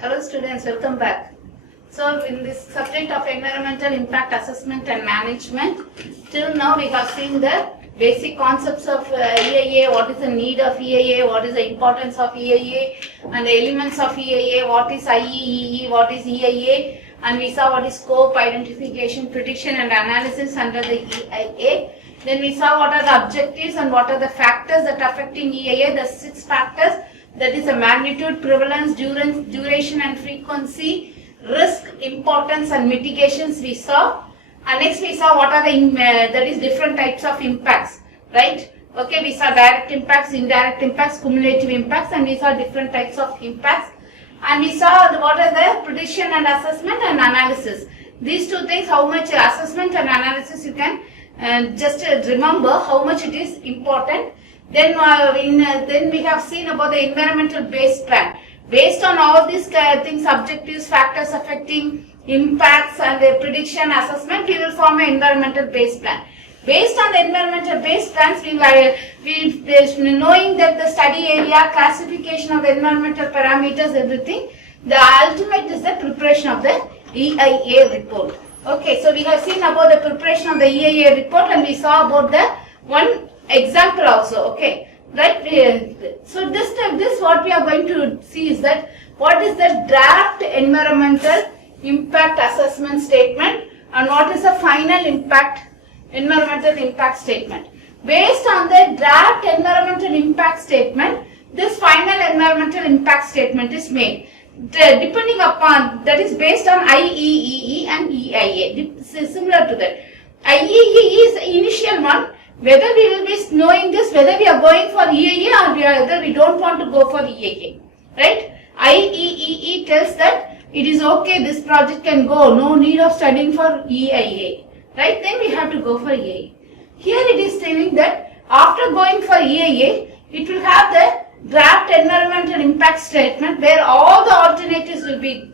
Hello students, welcome back. So in this subject of environmental impact assessment and management, till now we have seen the basic concepts of EIA, what is the need of EIA, what is the importance of EIA and the elements of EIA, what is IEEE, what is EIA, and we saw what is scope, identification, prediction and analysis under the EIA. Then we saw what are the objectives and what are the factors that are affecting EIA, the 6 factors. That is the magnitude, prevalence, duration and frequency, risk, importance and mitigations we saw. And next we saw what are the different types of impacts, right? Okay, we saw direct impacts, indirect impacts, cumulative impacts, and we saw different types of impacts. And we saw what are the prediction and assessment and analysis. These two things, how much assessment and analysis you can just remember how much it is important. Then we have seen about the environmental base plan. Based on all these things, objectives, factors affecting impacts and the prediction assessment, we will form an environmental base plan. Based on the environmental base plans, knowing that the study area, classification of the environmental parameters, everything, the ultimate is the preparation of the EIA report. Okay, so we have seen about the preparation of the EIA report and we saw about the one example also, okay, right? So this what we are going to see is that what is the draft environmental impact assessment statement and what is the final environmental impact statement. Based on the draft environmental impact statement, this final environmental impact statement is made. Depending upon, that is based on IEEE and EIA, similar to that. IEEE is the initial one. Whether we will be knowing this, whether we are going for EIA or whether we don't want to go for EIA, right? IEEE tells that it is okay, this project can go, no need of studying for EIA, right? Then we have to go for EIA. Here it is telling that after going for EIA, it will have the draft environmental impact statement where all the alternatives will be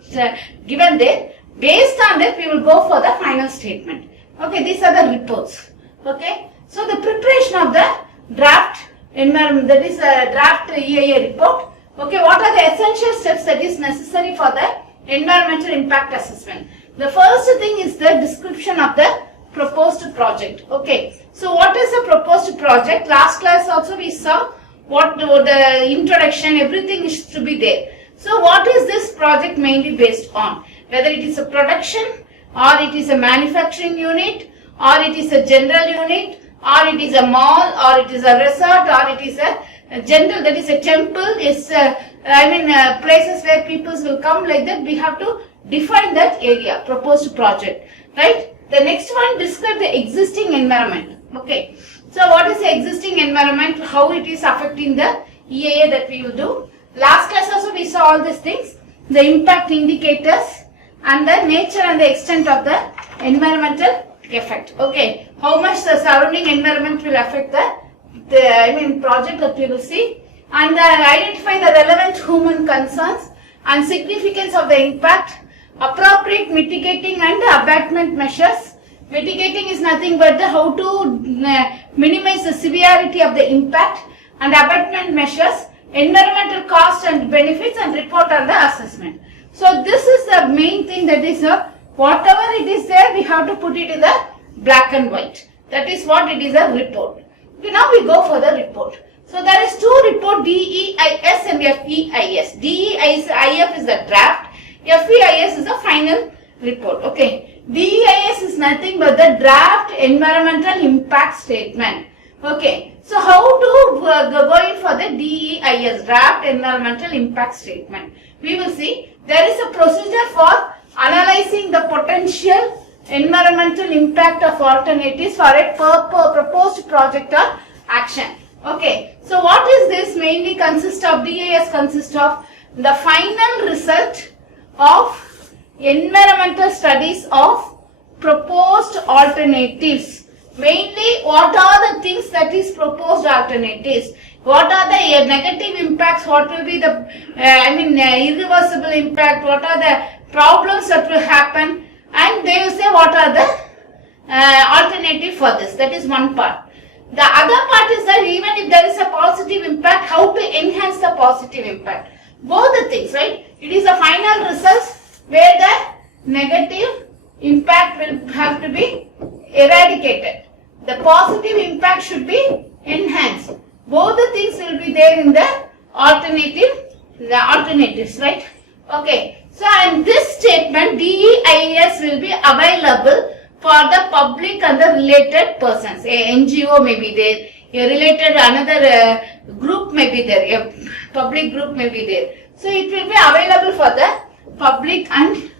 given there. Based on that, we will go for the final statement. Okay, these are the reports. Okay. So the preparation of the draft environment, that is a draft EIA report. Okay, what are the essential steps that is necessary for the environmental impact assessment? The first thing is the description of the proposed project. Okay, so what is the proposed project? Last class also we saw what the introduction, everything is to be there. So what is this project mainly based on? Whether it is a production or it is a manufacturing unit or it is a general unit, or it is a mall, or it is a resort, or it is a general, that is a temple, is places where people will come, like that. We have to define that area, proposed project, right? The next one, describe the existing environment. Okay, so what is the existing environment, how it is affecting the EIA that we will do. Last class also we saw all these things, the impact indicators and the nature and the extent of the environmental effect. Okay, how much the surrounding environment will affect the project that we will see, and identify the relevant human concerns and significance of the impact, appropriate mitigating and abatement measures. Mitigating is nothing but how to minimize the severity of the impact, and abatement measures, environmental cost and benefits, and report on the assessment. So this is the main thing, that is whatever it is there, we have to put it in the black and white. That is what it is, a report. Okay, now we go for the report. So there is two report, DEIS and FEIS. DEIS is the draft, FEIS is the final report. Okay, DEIS is nothing but the draft environmental impact statement. Okay, so how to go in for the DEIS, draft environmental impact statement? We will see there is a procedure for analyzing the potential environmental impact of alternatives for a proposed project or action. Okay, so what is this mainly consist of? DEIS consists of the final result of environmental studies of proposed alternatives. Mainly, what are the things that is proposed alternatives? What are the negative impacts? What will be the irreversible impact? What are the problems that will happen? And they will say what are the alternative for this. That is one part. The other part is that even if there is a positive impact, how to enhance the positive impact. both the things, right? It is the final results where the negative impact will have to be eradicated. The positive impact should be enhanced. Both the things will be there in the alternatives, right? Okay. So, in this statement, DEIS will be available for the public and the related persons. A NGO may be there, a related another group may be there, a public group may be there. So, it will be available for the public and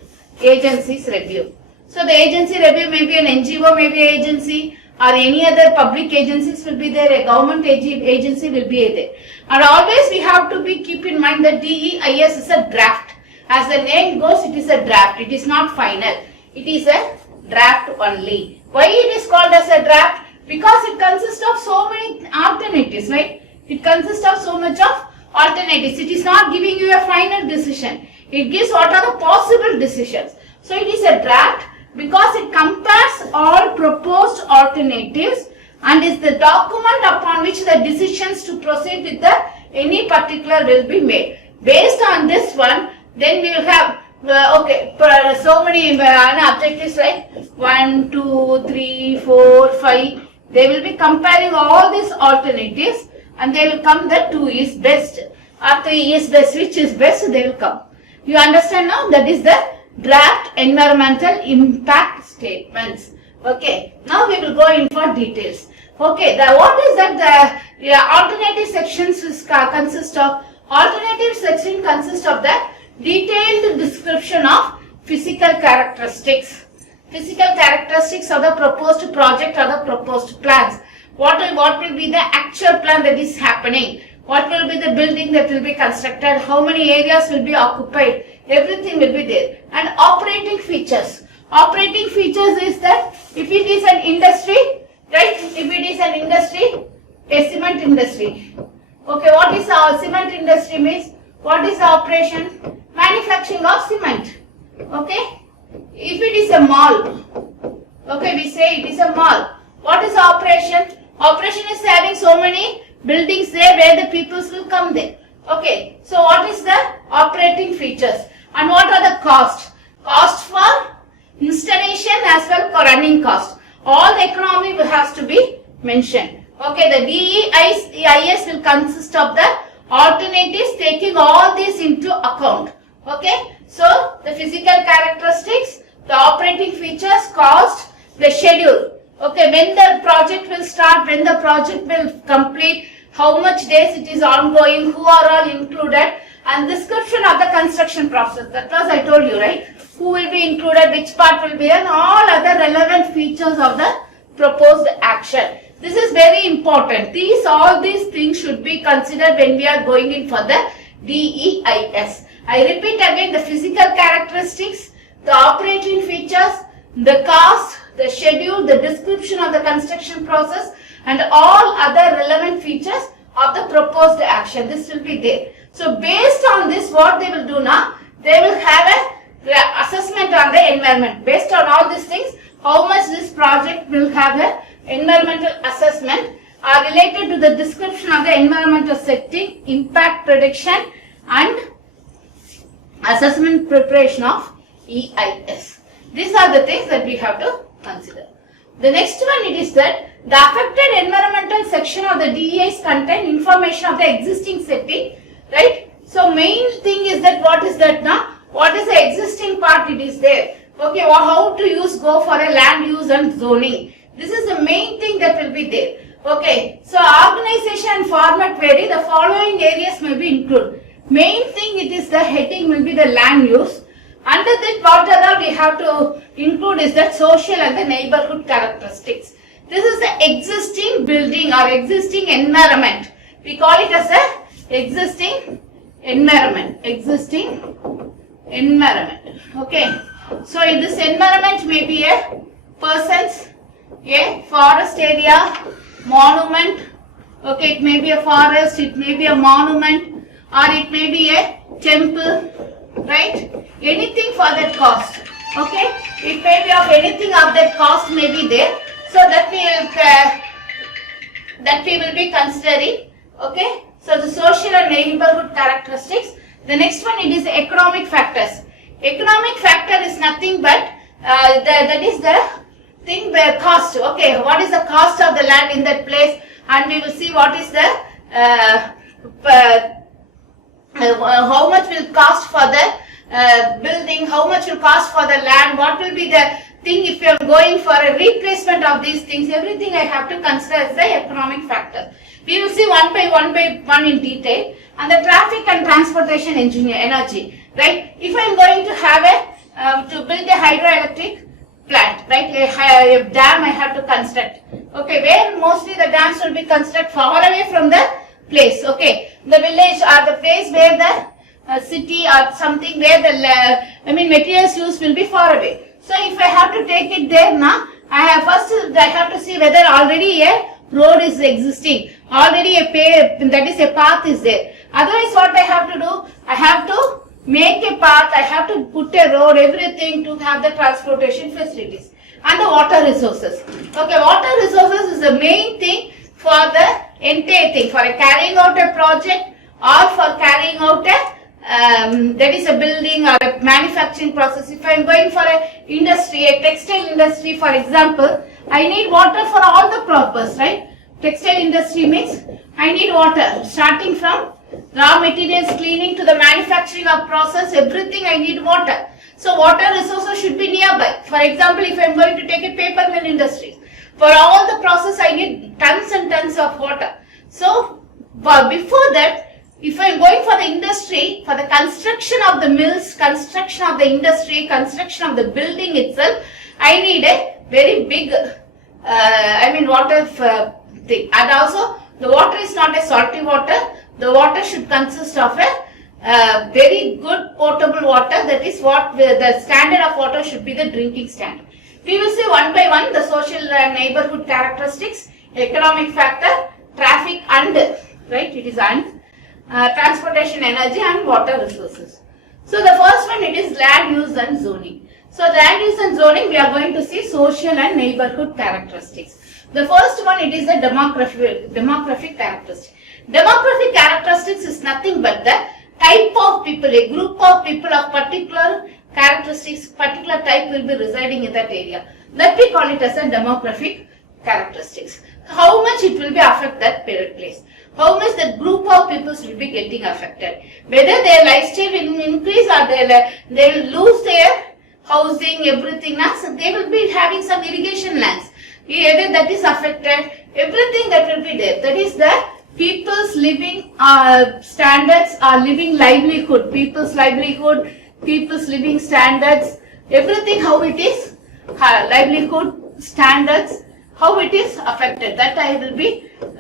agencies review. So, the agency review may be an NGO, may be an agency, or any other public agencies will be there, a government agency will be there. And always we have to keep in mind that DEIS is a draft. As the name goes, it is a draft. It is not final. It is a draft only. Why it is called as a draft? Because it consists of so many alternatives, right? It consists of so much of alternatives. It is not giving you a final decision. It gives what are the possible decisions. So it is a draft because it compares all proposed alternatives and is the document upon which the decisions to proceed with the any particular will be made. Based on this one, then we will have so many objectives like 1, 2, 3, 4, 5. They will be comparing all these alternatives and they will come that 2 is best or 3 is best. Which is best, they will come. You understand now? That is the draft environmental impact statements. Okay. Now we will go in for details. Okay. What is that? The alternative sections consist of. Alternative section consists of the detailed description of physical characteristics. Physical characteristics of the proposed project or the proposed plans. What will be the actual plan that is happening? What will be the building that will be constructed? How many areas will be occupied? Everything will be there. And operating features. Operating features is that if it is an industry, right? If it is an industry, a cement industry. Okay, what is our cement industry means? What is the operation? Manufacturing of cement. Okay. If it is a mall, okay, we say it is a mall. What is the operation? Operation is having so many buildings there where the peoples will come there. Okay. So what is the operating features? And what are the costs? Cost for installation as well for running cost. All the economy has to be mentioned. Okay, the DEIS will consist of the alternatives taking all these into account. Okay, so the physical characteristics, the operating features, cost, the schedule. Okay, when the project will start, when the project will complete, how much days it is ongoing, who are all included, and description of the construction process. That was I told you, right? Who will be included, which part will be, and all other relevant features of the proposed action. This is very important. All these things should be considered when we are going in for the DEIS. I repeat again, the physical characteristics, the operating features, the cost, the schedule, the description of the construction process, and all other relevant features of the proposed action. This will be there. So based on this, what they will do now, they will have a assessment on the environment. Based on all these things, how much this project will have a environmental assessment are related to the description of the environmental setting, impact prediction, and assessment preparation of EIS. These are the things that we have to consider. The next one it is that the affected environmental section of the DEIS contain information of the existing setting, right? So main thing is that what is that now? What is the existing part it is there? Okay, how to go for a land use and zoning. This is the main thing that will be there. Okay, so organization and format vary. The following areas may be included. Main thing it is the heading will be the land use. Under that whatever we have to include is that social and the neighborhood characteristics. This is the existing building or existing environment. We call it as a existing environment. Existing environment. Okay. So in this environment may be a persons, a forest area, monument. Okay, it may be a forest, it may be a monument, or it may be a temple, right? Anything for that cost. Okay, it may be of anything of that cost may be there. So that we will be considering. Okay, so the social and neighborhood characteristics. The next one, it is economic factors. Economic factor is nothing but that is the thing where cost. Okay, what is the cost of the land in that place, and we will see what is the how much will cost for the building, how much will cost for the land, what will be the thing if you are going for a replacement of these things. Everything I have to consider as the economic factor. We will see one by one in detail. And the traffic and transportation energy, right? If I am going to have to build a hydroelectric plant, right? A dam I have to construct. Okay, where mostly the dams will be constructed far away from the place. Okay, the village or the place where the city or something where the materials used will be far away. So if I have to take it there now, I have to see whether already a road is existing, already a path is there. Otherwise, what I have to do, I have to make a path, I have to put a road, everything to have the transportation facilities. And the water resources. Okay, water resources is the main thing for the entire thing, for carrying out a project or for carrying out that is a building or a manufacturing process. If I am going for a industry, a textile industry for example, I need water for all the purpose, right? Textile industry means I need water, starting from raw materials cleaning to the manufacturing of process, everything I need water. So water resources should be nearby. For example, if I am going to take a paper mill industry, for all the process I need tons and tons of water. So before that, if I am going for the industry, for the construction of the mills, construction of the industry, construction of the building itself, I need a very big water thing. And also the water is not a salty water. The water should consist of a very good potable water. That is what the standard of water should be, the drinking standard. We will see one by one the social and neighborhood characteristics, economic factor, traffic and, right, it is and transportation energy and water resources. So the first one, it is land use and zoning. So land use and zoning, we are going to see social and neighborhood characteristics. The first one, it is the demographic characteristics. Demographic characteristics is nothing but the type of people, a group of people of particular characteristics, particular type will be residing in that area. That we call it as a demographic characteristics. How much it will be affect that place. How much the group of people will be getting affected. Whether their lifestyle will increase or they will lose their housing, everything. So they will be having some irrigation lands. Either that is affected, everything that will be there. That is the people's living standards or living livelihood, people's livelihood, people's living standards, everything how it is, livelihood standards, how it is affected. That I will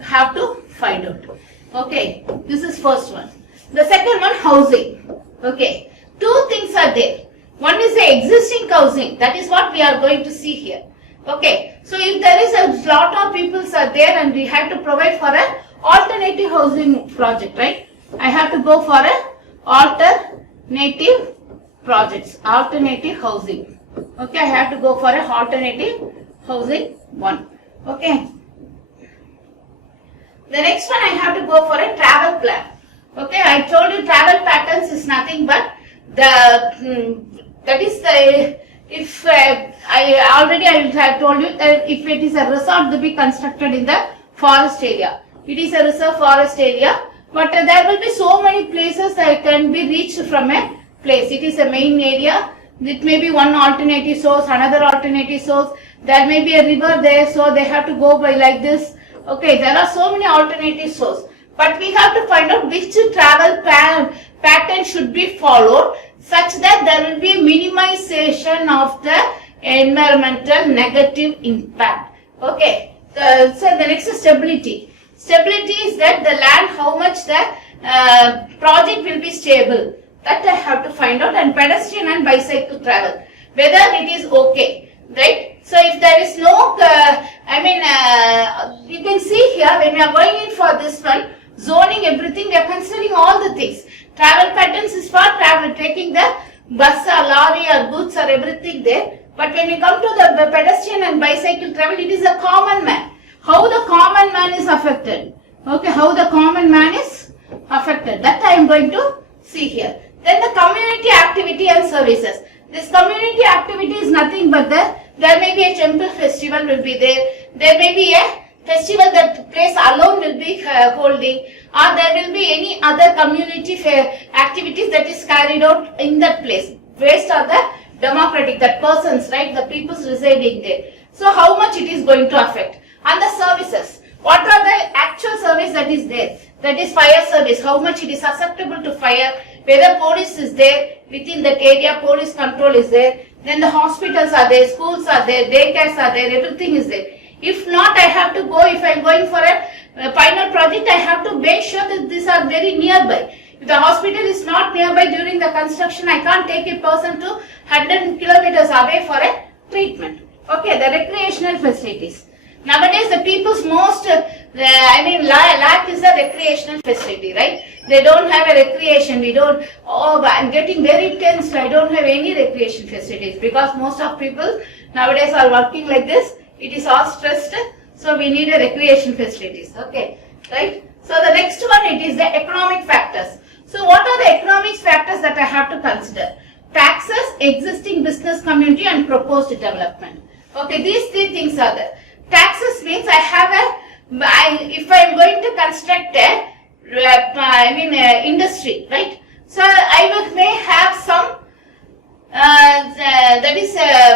have to find out. Okay, this is first one. The second one, housing. Okay, two things are there. One is the existing housing. That is what we are going to see here. Okay, so if there is a lot of people are there and we have to provide for a alternative housing project, right? I have to go for a alternative projects, alternative housing. Okay, I have to go for a alternative housing one. Okay. The next one, I have to go for a travel plan. Okay, I told you travel patterns is nothing but the that is the if I have told you that if it is a resort to be constructed in the forest area, it is a reserve forest area, but there will be so many places that can be reached from a place. It is a main area. It may be one alternative source, another alternative source. There may be a river there, so they have to go by like this. Okay, there are so many alternative sources, but we have to find out which travel pattern should be followed such that there will be minimization of the environmental negative impact. Okay, so the next is stability. Stability is that the land, how much the project will be stable. That I have to find out. And pedestrian and bicycle travel, whether it is okay, right? So if there is no, you can see here when we are going in for this one, zoning, everything, we are considering all the things. Travel patterns is for travel, taking the bus or lorry or goods or everything there. But when we come to the pedestrian and bicycle travel, it is a common man. How the common man is affected. Okay, how the common man is affected. That I am going to See here. Then the community activity and services. This community activity is nothing but there may be a temple festival will be there. There may be a festival that place alone will be holding, or there will be any other community activities that is carried out in that place based on the democratic, that persons, right, the peoples residing there. So how much it is going to affect. And the services, what are the actual service that is there, that is fire service, how much it is susceptible to fire, whether police is there within that area, police control is there, then the hospitals are there, schools are there, daycares are there, everything is there. If not, I have to go, if I am going for a final project, I have to make sure that these are very nearby. If the hospital is not nearby during the construction, I can't take a person to 100 kilometers away for a treatment. Okay, the recreational facilities. Nowadays, the people's most, lack is a recreational facility, right? They don't have a recreation. I'm getting very tense. I don't have any recreation facilities because most of people nowadays are working like this. It is all stressed, so we need a recreation facilities. Okay, right? So the next one, it is the economic factors. So what are the economic factors that I have to consider? Taxes, existing business community, and proposed development. Okay, these three things are there. Taxes means if I am going to construct a industry, right? So I may have some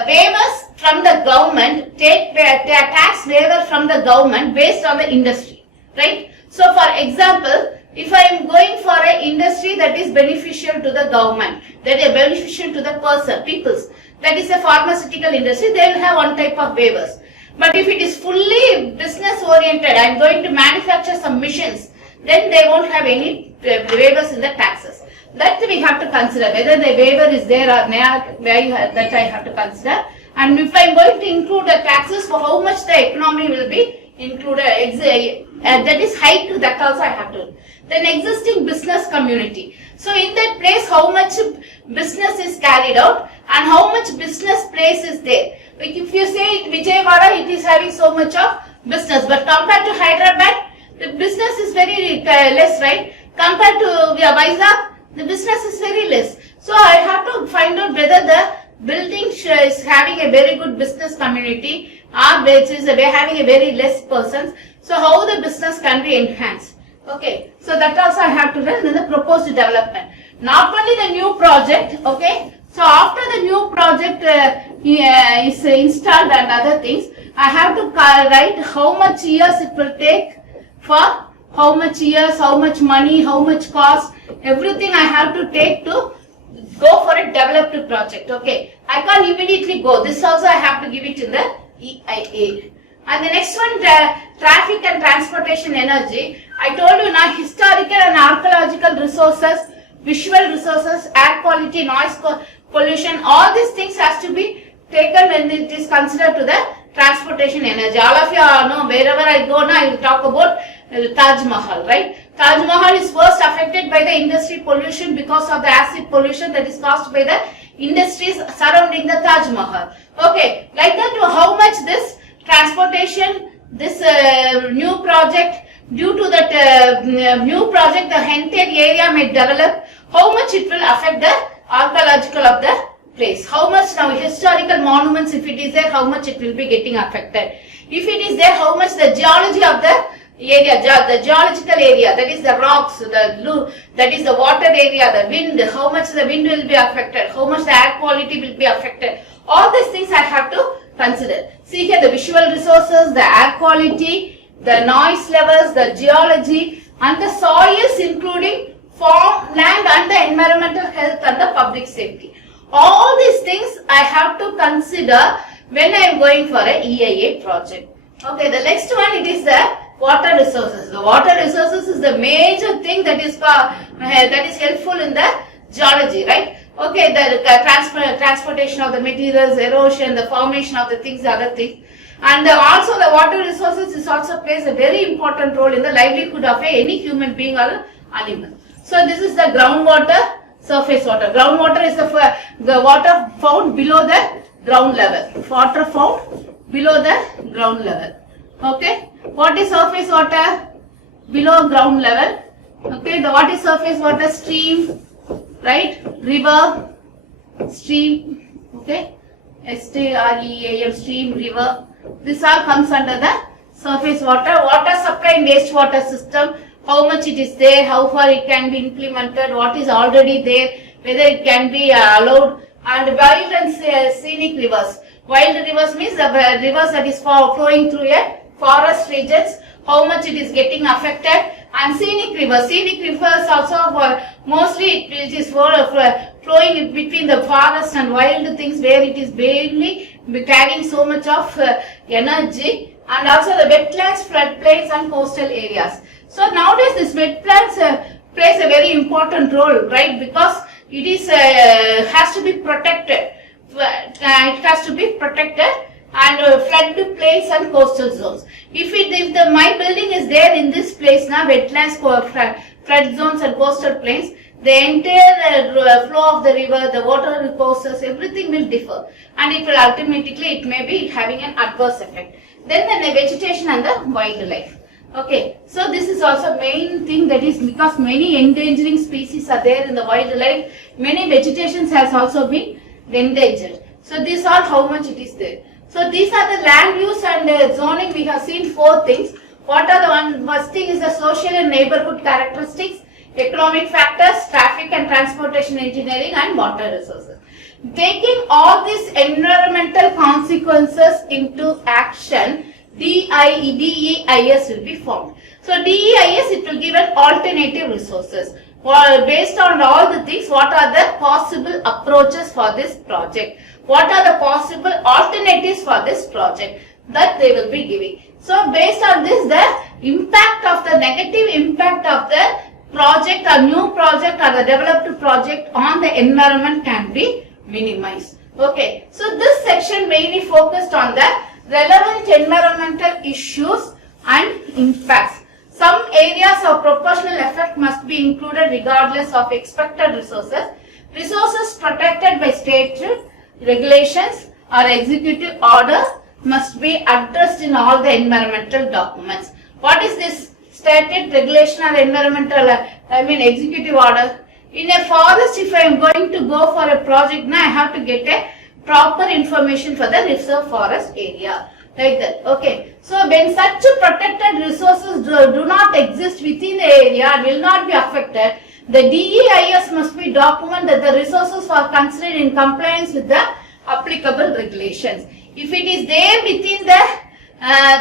waivers from the government, take tax waiver from the government based on the industry, right? So for example, if I am going for an industry that is beneficial to the government, that is beneficial to the peoples, that is a pharmaceutical industry, they will have one type of waivers. But if it is fully business oriented, I am going to manufacture some machines, then they won't have any waivers in the taxes. That we have to consider, whether the waiver is there or not, that I have to consider. And if I am going to include the taxes for how much the economy will be included, that is hiked, that also I have to. Then existing business community. So in that place, how much business is carried out and how much business place is there. Like if you say Vijayawada, it is having so much of business, but compared to Hyderabad, the business is very less, right? Compared to Vizag, the business is very less. So I have to find out whether the building is having a very good business community or which is having a very less persons. So how the business can be enhanced. Okay, so that also I have to learn. Then the proposed development. Not only the new project, okay. So after the new project is installed and other things, I have to write how much years it will take, for how much years, how much money, how much cost, everything I have to take to go for a developed project. Okay, I can't immediately go. This also I have to give it in the EIA. And the next one, traffic and transportation energy. I told you now, historical and archaeological resources, visual resources, air quality, noise pollution, all these things has to be taken when it is considered to the transportation energy. All of you know, wherever I go now, I will talk about Taj Mahal, right? Taj Mahal is first affected by the industry pollution because of the acid pollution that is caused by the industries surrounding the Taj Mahal. Okay, like that, how much this transportation, this new project, due to that new project, the entire area may develop, how much it will affect the archaeological of the place. How much now historical monuments, if it is there, how much it will be getting affected. If it is there, how much the geology of the area, the geological area, that is the rocks, that is the water area, the wind, how much the wind will be affected, how much the air quality will be affected. All these things I have to consider. See here the visual resources, the air quality, the noise levels, the geology, and the soils, including farmland and the environmental health and the public safety. All these things I have to consider when I am going for a EIA project. Okay, the next one, it is the water resources. The water resources is the major thing that is helpful in the geology, right? Okay, the transportation of the materials, erosion, the formation of the things, other things. And also the water resources is also plays a very important role in the livelihood of any human being or animal. So this is the groundwater, surface water. Groundwater is the water found below the ground level. Water found below the ground level. Okay. What is surface water? Below ground level. Okay. What is surface water? Stream, right? River, stream, okay? STREAM, stream, river. This all comes under the surface water. Water supply and wastewater system, how much it is there, how far it can be implemented, what is already there, whether it can be allowed, and wild and scenic rivers. Wild rivers means the rivers that is flowing through a forest regions, how much it is getting affected, and scenic rivers. Scenic rivers also mostly it is flowing between the forest and wild things where it is barely carrying so much of energy, and also the wetlands, floodplains and coastal areas. So nowadays this wetlands plays a very important role, right? Because it is has to be protected. It has to be protected, and floodplains and coastal zones. If my building is there in this place now, wetlands, flood zones and coastal plains, the entire flow of the river, the water resources, everything will differ, and it will ultimately, it may be having an adverse effect. Then the vegetation and the wildlife. Okay, so this is also main thing, that is because many endangering species are there in the wildlife, many vegetations has also been endangered. So these are how much it is there. So these are the land use and zoning. We have seen 4 things. What are the first thing is the social and neighborhood characteristics, economic factors, traffic and transportation engineering, and water resources. Taking all these environmental consequences into action, DEIS will be formed. So DEIS, it will give an alternative resources. Based on all the things, what are the possible approaches for this project? What are the possible alternatives for this project that they will be giving? So based on this, the impact of the negative impact of the project or new project or the developed project on the environment can be minimized. Okay, so this section mainly focused on the relevant environmental issues and impacts. Some areas of proportional effect must be included regardless of expected resources. Resources protected by state regulations or executive order must be addressed in all the environmental documents. What is this stated regulation or environmental, executive order? In a forest, if I am going to go for a project, now I have to get a proper information for the reserve forest area. Like that. Okay. So when such protected resources do not exist within the area and will not be affected, the DEIS must be documented that the resources are considered in compliance with the applicable regulations. If it is there within the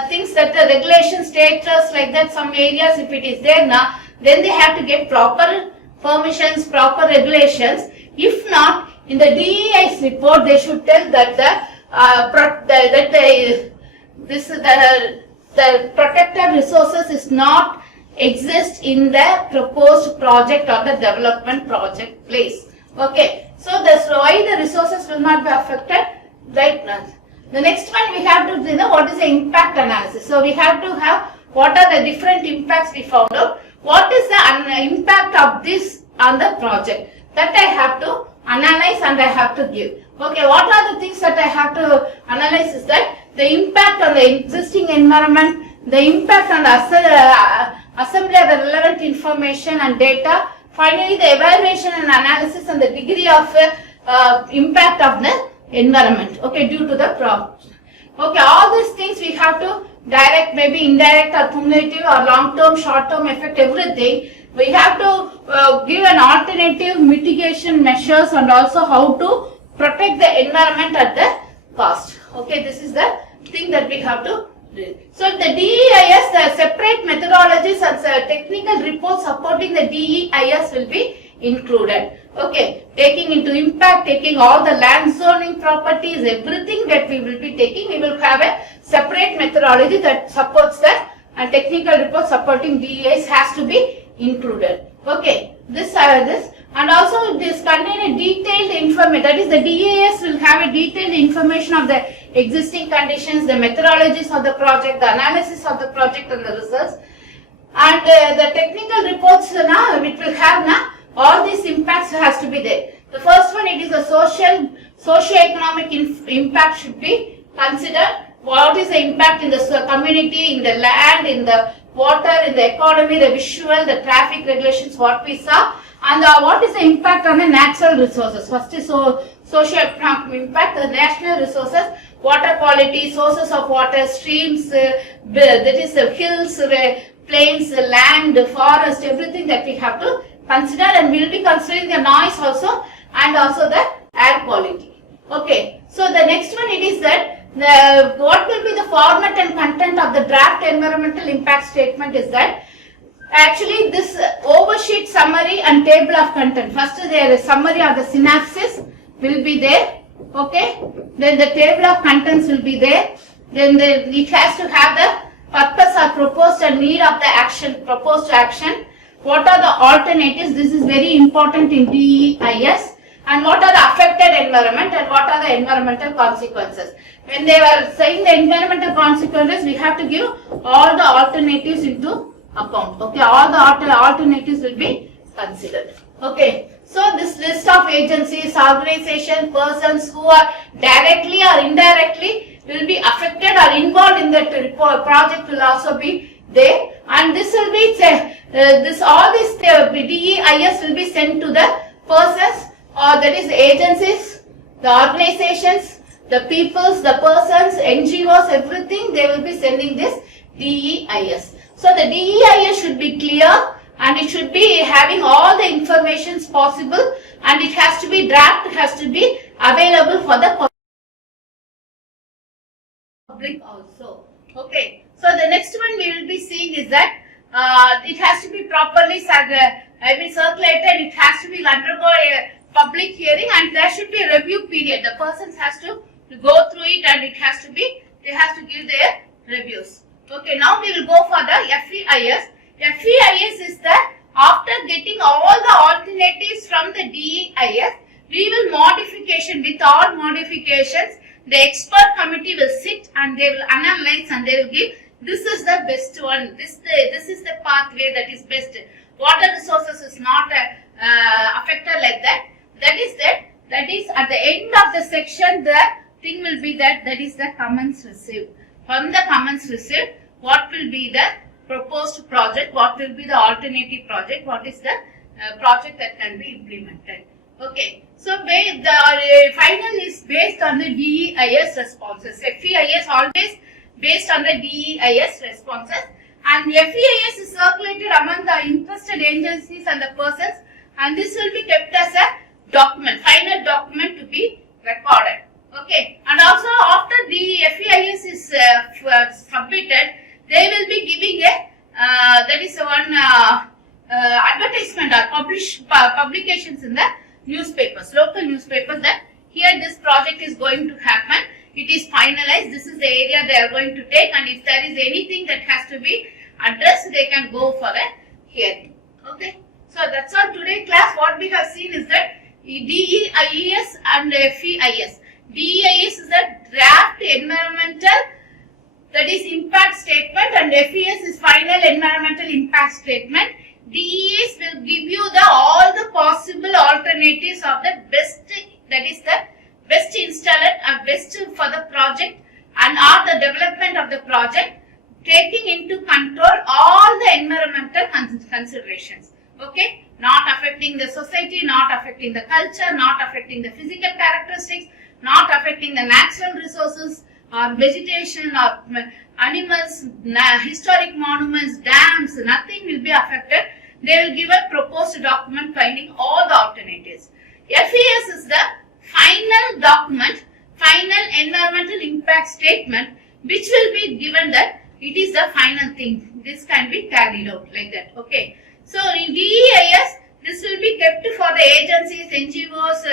things that the regulations state us like that, some areas, if it is there now, then they have to get proper permissions, proper regulations. If not, in the DEIS report, they should tell that the protected resources is not exist in the proposed project or the development project place. Okay, so that's why the resources will not be affected. Right now, the next one we have to know what is the impact analysis. So we have to have what are the different impacts we found out. What is the impact of this on the project? That I have to analyze and I have to give. Okay, what are the things that I have to analyze is that the impact on the existing environment, the impact on the assembly of the relevant information and data, finally the evaluation and analysis and the degree of impact of the environment, okay, due to the problem. Okay, all these things we have to direct, maybe indirect or cumulative or long-term, short-term effect, everything. We have to give an alternative mitigation measures and also how to protect the environment at the cost. Okay, this is the thing that we have to do. So the DEIS, the separate methodologies and technical reports supporting the DEIS will be included. Okay, taking into impact, taking all the land zoning properties, everything that we will be taking, we will have a separate methodology that supports that, and technical report supporting DEIS has to be included. Okay, this and also this contain a detailed information, that is the DEIS will have a detailed information of the existing conditions, the methodologies of the project, the analysis of the project and the results, and the technical reports now it will have now all these impacts has to be there. The first one, it is a socio-economic impact should be considered. What is the impact in the community, in the land, in the water, in the economy, the visual, the traffic regulations, what we saw, And what is the impact on the natural resources? First is socio-economic impact, the national resources, water quality, sources of water, streams, that is hills, plains, land, forest, everything that we have to consider, and we will be considering the noise also and also the air quality. Okay, so the next one it is that what will be the format and content of the draft environmental impact statement is that actually this oversheet summary and table of content. First there is summary of the synopsis will be there, okay, then the table of contents will be there, then it has to have the purpose or proposed and need of the action, proposed action, what are the alternatives, this is very important in DEIS, and what are the affected environment and what are the environmental consequences. When they were saying the environmental consequences, we have to give all the alternatives into account. Okay, all the alternatives will be considered. Okay, so this list of agencies, organizations, persons who are directly or indirectly will be affected or involved in that project will also be there, and this will be all this DEIS will be sent to the persons, or that is the agencies, the organizations, the peoples, the persons, NGOs, everything they will be sending this DEIS. So the DEIS should be clear and it should be having all the informations possible, and it has to be draft, has to be available for the public also. Okay, so the next one we will be seeing is that it has to be properly circulated, it has to be undergo a public hearing, and there should be a review period. The persons has to go through it, and it has to be, they have to give their reviews. Okay, now we will go for the FEIS. FEIS is that after getting all the alternatives from the DEIS, we will modification, with all modifications, the expert committee will sit and they will analyze and they will give, this is the best one, this is the pathway that is best. Water resources is not affected like that. That is at the end of the section, the thing will be that is the comments received. From the comments received, what will be the proposed project, what will be the alternative project, what is the project that can be implemented. Okay, so the final is based on the DEIS responses. FEIS always based on the DEIS responses, and FEIS is circulated among the interested agencies and the persons, and this will be kept as a document, final document to be recorded. Okay, and also after the FEIS is submitted, they will be giving a that is one advertisement or publications in the newspapers, local newspapers, that here this project is going to happen, it is finalized, this is the area they are going to take, and if there is anything that has to be addressed, they can go for a hearing. Okay, so that's all today class. What we have seen is that DEIS and FEIS. DEIS is the draft environmental, that is impact statement, and FES is final environmental impact statement. DEIS will give you all the possible alternatives of the best, that is the best installer or best for the project and or the development of the project, taking into control all the environmental considerations. Okay, not affecting the society, not affecting the culture, not affecting the physical characteristics, not affecting the natural resources or vegetation or animals, historic monuments, dams, nothing will be affected. They will give a proposed document finding all the alternatives. FES is the final document, final environmental impact statement, which will be given that it is the final thing. This can be carried out like that. Okay. So in DEIS, this will be kept for the agencies, NGOs,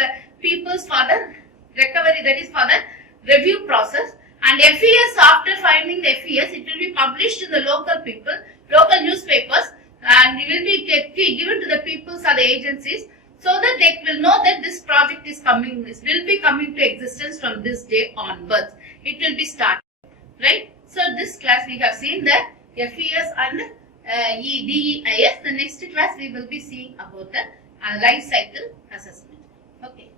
peoples for the recovery, that is for the review process. And FES, after finding the FES, it will be published in the local newspapers, and it will be given to the peoples or the agencies, so that they will know that this project is coming, this will be coming to existence from this day onwards. It will be started, right? So this class we have seen the FES and DEIS. The next class we will be seeing about the life cycle assessment. Okay.